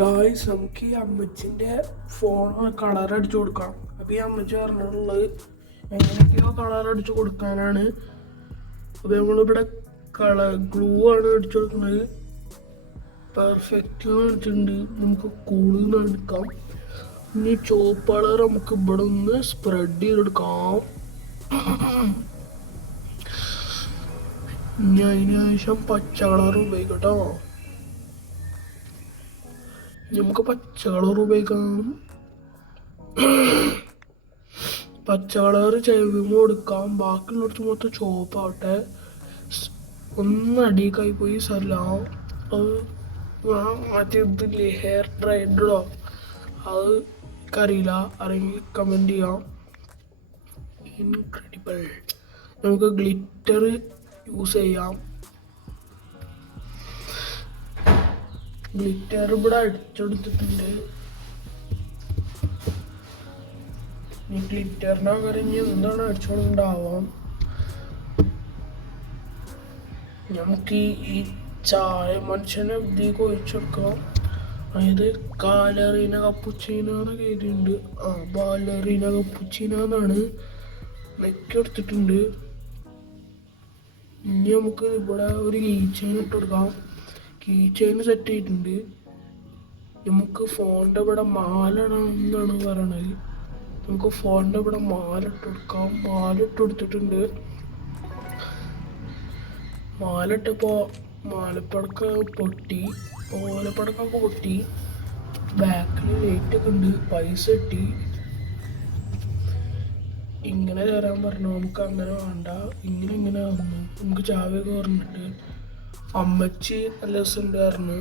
Guys നമുക്ക് ഈ അമ്മച്ചിൻ്റെ phone colour അടിച്ചു കൊടുക്കാം. അപ്പോൾ ഈ അമ്മച്ചി പറഞ്ഞിട്ടുള്ളത് എങ്ങനെയൊക്കെയോ കളർ അടിച്ചു കൊടുക്കാനാണ്. അപ്പോൾ നമ്മളിവിടെ ഗ്ലൂ ആണ് അടിച്ചു കൊടുക്കുന്നത്. പെർഫെക്റ്റ് അടിച്ചിട്ടുണ്ട്. നമുക്ക് കൂളിൽ എടുക്കാം. ഇനി ചുവപ്പ് കളർ നമുക്ക് ഇവിടെ ഒന്ന് സ്പ്രെഡ് ചെയ്തെടുക്കാം. ഇനി അതിന് ശേഷം പച്ച കളർ ഉപയോഗിക്കട്ടോ. നമുക്ക് പച്ച കളർ ഉപയോഗിക്കാം. പച്ച കളർ ചെയ്യുമ്പോൾ കൊടുക്കാം. ബാക്കിയുള്ളടത്ത് മൊത്തം ചുവപ്പാവട്ടെ. ഒന്ന് അടിക്കായി പോയി സലാം. അത് മറ്റേ ഇതില്ലേ ഹെയർ ഡ്രൈഡോ അത് എനിക്കറിയില്ല. അറിയെങ്കിൽ കമൻറ്റ് ചെയ്യാം. ഇൻക്രെഡിബിൾ. നമുക്ക് ഗ്ലിറ്റർ യൂസ് ചെയ്യാം. ഗ്ലിറ്റർ ഇവിടെ അടിച്ചെടുത്തിട്ടുണ്ട്. ഈ ഗ്ലിറ്ററിനെ കറിഞ്ഞ് എന്താണ് അടിച്ചുകൊണ്ടുണ്ടാവാം. നമുക്ക് ഈ ചായ മനുഷ്യനെ ഇതിലേക്ക് ഒഴിച്ചെടുക്കാം. അതായത് കാലറീന കപ്പുച്ചീന എന്നൊക്കെ എഴുതിയിട്ടുണ്ട്. ബാലറീന കപ്പുച്ചീന എന്നാണ്. നെക്കെടുത്തിട്ടുണ്ട്. ഇനി നമുക്ക് ഇവിടെ ഒരു കീ ചെയിൻ ഇട്ട് കൊടുക്കാം. കീ ചെയിൻ സെറ്റ് ചെയ്തിട്ടുണ്ട്. നമുക്ക് ഫോണിൻ്റെ ഇവിടെ മാല ഇടണമെന്നാണ് പറയണത്. നമുക്ക് ഫോണിൻ്റെ ഇവിടെ മാല ഇട്ട് കൊടുക്കാം. മാല ഇട്ട് കൊടുത്തിട്ടുണ്ട്. മാല ഇട്ടപ്പോൾ മാലപ്പടക്കം പൊട്ടി. ഓലപ്പടക്കം പൊട്ടി. ബാക്കിൽ ലൈറ്റൊക്കെ ഉണ്ട്. പൈസ കിട്ടി. ഇങ്ങനെ തരാൻ പറഞ്ഞു. നമുക്ക് അങ്ങനെ വേണ്ട. ഇങ്ങനെ വന്നു. നമുക്ക് ചാവിയൊക്കെ പറഞ്ഞിട്ട് അമ്മച്ചി നല്ല രസമുണ്ട് പറഞ്ഞു.